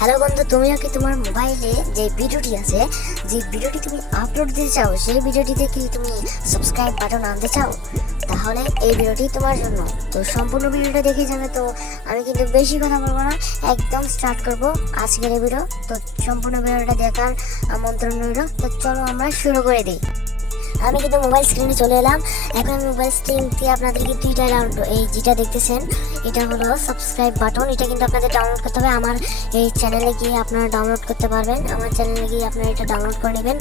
Hello বন্ধু, তুমিও কি তোমার মোবাইলে যে ভিডিওটি আছে, যে ভিডিওটি তুমি আপলোড দিতে চাও, সেই ভিডিওটিতে কি তুমি সাবস্ক্রাইব বাটন আনতে চাও? তাহলে এই ভিডিওটি তোমার জন্য। তো সম্পূর্ণ ভিডিওটা দেখে যাবে। তো আমি কিন্তু বেশি কথা বলবো না, একদম স্টার্ট করব আজকের এই ভিডিও। তো সম্পূর্ণ ভিডিওটা দেখার আমন্ত্রণ রইল। তো চলো আমরা শুরু করে দিই। আমি কিন্তু মোবাইল স্ক্রিনে চলে এলাম। এখন আমি মোবাইল স্ক্রিন দিয়ে আপনাদেরকে দুইটা এই যেটা দেখতেছেন, এটা হলো সাবস্ক্রাইব বাটন। এটা কিন্তু আপনাদের ডাউনলোড করতে হবে। আমার এই চ্যানেলে গিয়ে আপনারা ডাউনলোড করতে পারবেন। আমার চ্যানেলে গিয়ে আপনারা এটা ডাউনলোড করে নেবেন।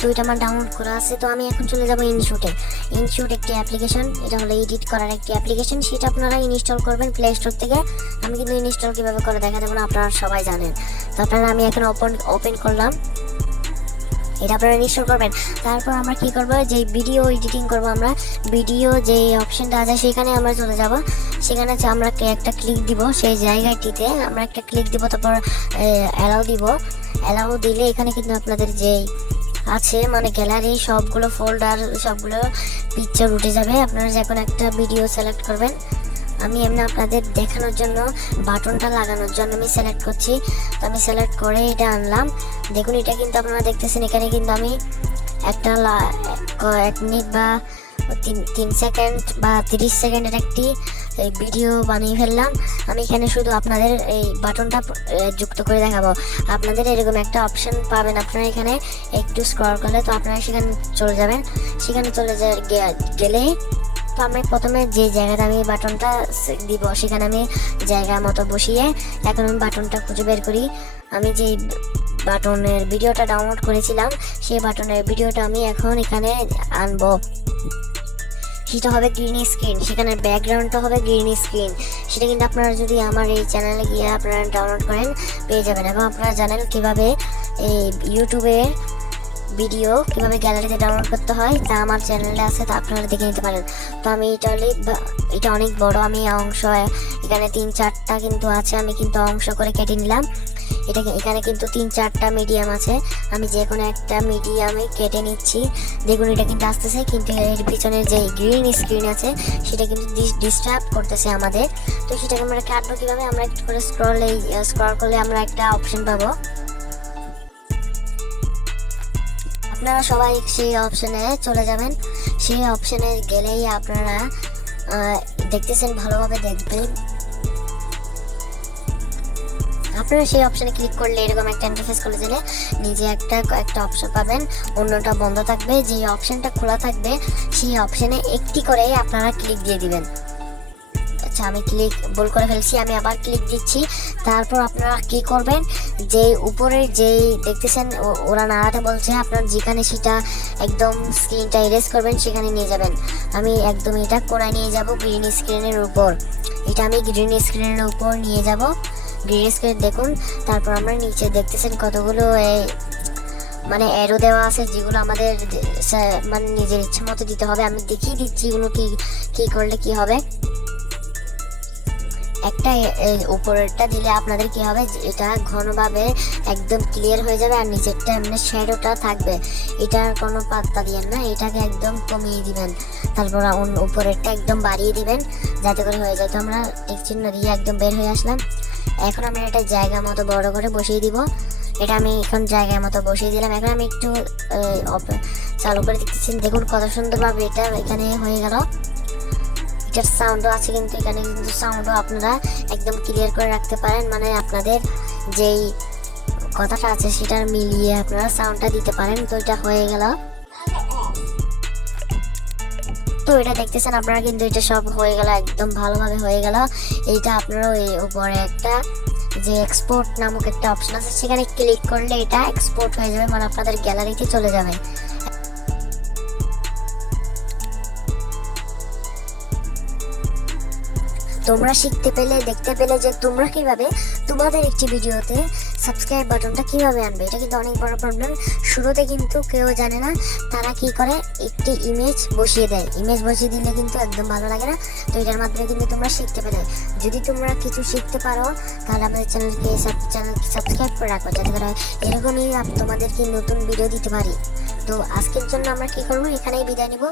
তো এটা আমার ডাউনলোড করা আছে। তো আমি এখন চলে যাবো ইনশুটে। ইনশুট একটি অ্যাপ্লিকেশন, এটা হলো এডিট করার একটি অ্যাপ্লিকেশন। সেটা আপনারা ইনস্টল করবেন প্লে স্টোর থেকে। আমি কিন্তু ইনস্টল কীভাবে করে দেখা দেবো না, আপনারা সবাই জানেন। তো আপনারা আমি এখন ওপেন করলাম, এটা আপনারা ইনস্টল করবেন। তারপর আমরা কি করব, যে ভিডিও এডিটিং করব, আমরা ভিডিও যে অপশনটা আছে সেখানে আমরা চলে যাব। সেখানে আমরা একটা ক্লিক দিব, সেই জায়গাটিতে আমরা একটা ক্লিক দিব, তারপর অ্যালাউ দিব। অ্যালাউ দিলে এখানে কিন্তু আপনাদের যে আছে মানে গ্যালারি সবগুলো ফোল্ডার সবগুলো পিকচার উঠে যাবে। আপনারা যখন একটা ভিডিও সিলেক্ট করবেন, আমি এমনি আপনাদের দেখানোর জন্য বাটনটা লাগানোর জন্য আমি সিলেক্ট করছি। তো আমি সিলেক্ট করে এটা আনলাম। দেখুন, এটা কিন্তু আপনারা দেখতেছেন, এখানে কিন্তু আমি একটা 1 মিনিট বা 3 সেকেন্ড বা 30 সেকেন্ডের একটি ভিডিও বানিয়ে ফেললাম। আমি এখানে শুধু আপনাদের এই বাটনটা যুক্ত করে দেখাবো। আপনাদের এরকম একটা অপশন পাবেন, আপনারা এখানে একটু স্ক্রল করলে তো আপনারা সেখানে চলে যাবেন। সেখানে চলে গেলে তো আমি প্রথমে যে জায়গাটা আমি বাটনটা দিব, সেখানে আমি জায়গা মতো বসিয়ে এখন আমি বাটনটা খুঁজে বের করি। আমি যে বাটনের ভিডিওটা ডাউনলোড করেছিলাম, সেই বাটনের ভিডিওটা আমি এখন এখানে আনবো। সেটা হবে গ্রিন স্ক্রিন, সেখানে ব্যাকগ্রাউন্ডটা হবে গ্রিন স্ক্রিন। সেটা কিন্তু আপনারা যদি আমার এই চ্যানেলে গিয়ে আপনারা ডাউনলোড করেন পেয়ে যাবেন। এবং আপনারা জানেন কীভাবে এই ইউটিউবে ভিডিও কীভাবে গ্যালারিতে ডাউনলোড করতে হয়, তা আমার চ্যানেলে আছে, তা আপনারা দেখে নিতে পারেন। তো আমি এটা অনেক বড়, আমি অংশ এখানে 3-4টা কিন্তু আছে, আমি কিন্তু অংশ করে কেটে নিলাম। এখানে কিন্তু 3-4টা মিডিয়াম আছে, আমি যে কোনো একটা মিডিয়ামে কেটে নিচ্ছি। দেখুন, এটা কিন্তু আসতেছে, কিন্তু এর পিছনে যে গ্রিন স্ক্রিন আছে সেটা কিন্তু ডিস্টার্ব করতেছে আমাদের। তো সেটাকে আমরা কাটবো কীভাবে, আমরা একটু করে স্ক্রল করলে আমরা একটা অপশন পাবো। আপনারা সবাই সেই অপশনে চলে যাবেন। সেই অপশনে গেলেই আপনারা দেখতেছেন, ভালোভাবে দেখবেন। আপনারা সেই অপশনে ক্লিক করলে এরকম একটা ইন্টারফেস খুলে দিলে নিজে একটা অপশন পাবেন, অন্যটা বন্ধ থাকবে। যে অপশনটা খোলা থাকবে সেই অপশনে একটি করে আপনারা ক্লিক দিয়ে দিবেন। আচ্ছা, আমি ক্লিক ভুল করে ফেলছি, আমি আবার ক্লিক দিচ্ছি। তারপর আপনারা কি করবেন, যে উপরের যেই দেখতেছেন ওরা নাড়াতে বলছে, আপনার যেখানে সেটা একদম স্ক্রিনটা ইরেজ করবেন, সেখানে নিয়ে যাবেন। আমি একদম এটা কোণায় নিয়ে যাব, গ্রিন স্ক্রিনের উপর। এটা আমি গ্রিন স্ক্রিনের উপর নিয়ে যাব, গ্রিন স্ক্রিন দেখুন। তারপর আমরা নিচে দেখতেছেন কতগুলো মানে অ্যারো দেওয়া আছে, যেগুলো আমাদের মানে নিজের ইচ্ছা মতো দিতে হবে। আমি দেখিয়ে দিচ্ছি এগুলো কি করলে কি হবে। একটা উপরেরটা দিলে আপনাদের কি হবে, এটা ঘনভাবে একদম ক্লিয়ার হয়ে যাবে, আর নিচেরটা এমনি শ্যাডোটা থাকবে। এটার কোনো পাত্তা দিবেন না, এটাকে একদম কমিয়ে দিবেন। তারপর উপরেরটা একদম বাড়িয়ে দিবেন যাতে করে হয়ে যায়। তো আমরা টিক চিহ্ন দিয়ে একদম বের হয়ে আসলাম। এখন আমরা এটা জায়গা মতো বড় করে বসিয়ে দিব। এটা আমি এখন জায়গার মতো বসিয়ে দিলাম। এখন আমি একটু চালু করে দেখতেছি, দেখুন কত সুন্দরভাবে এটা এখানে হয়ে গেল। এটার সাউন্ডও আছে, কিন্তু এখানে কিন্তু সাউন্ডও আপনারা একদম ক্লিয়ার করে রাখতে পারেন, মানে আপনাদের যেই কথাটা আছে সেটার মিলিয়ে আপনারা সাউন্ডটা দিতে পারেন। তো এটা হয়ে গেল। তো এটা দেখতেছেন আপনারা, কিন্তু এটা সব হয়ে গেল, একদম ভালোভাবে হয়ে গেল। এইটা আপনারা ওই উপরে একটা যে এক্সপোর্ট নামক একটা অপশন আছে, সেখানে ক্লিক করলে এটা এক্সপোর্ট হয়ে যাবে, মানে আপনাদের গ্যালারিতে চলে যাবে। তোমরা শিখতে পেলে, দেখতে পেলে যে তোমরা কিভাবে তোমাদের একটি ভিডিওতে সাবস্ক্রাইব বাটনটা কিভাবে আনবে। এটা কিন্তু অনেক বড় প্রবলেম, শুরুতে কিন্তু কেউ জানে না। তারা কি করে, একটি ইমেজ বসিয়ে দেয়, ইমেজ বসিয়ে দিলে কিন্তু একদম ভালো লাগে না। তো এটার মাধ্যমে কিন্তু তোমরা শিখতে পেলে, যদি তোমরা কিছু শিখতে পারো তাহলে আমাদের চ্যানেলকে সাবস্ক্রাইব করে রাখো, যাতে করে এরকমই তোমাদেরকে নতুন ভিডিও দিতে পারি। তো আজকের জন্য আমরা কি করবো, এখানেই বিদায় নিব।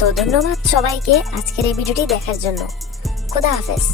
তো ধন্যবাদ সবাইকে আজকের এই ভিডিওটি দেখার জন্য। খুদা হাফেজ।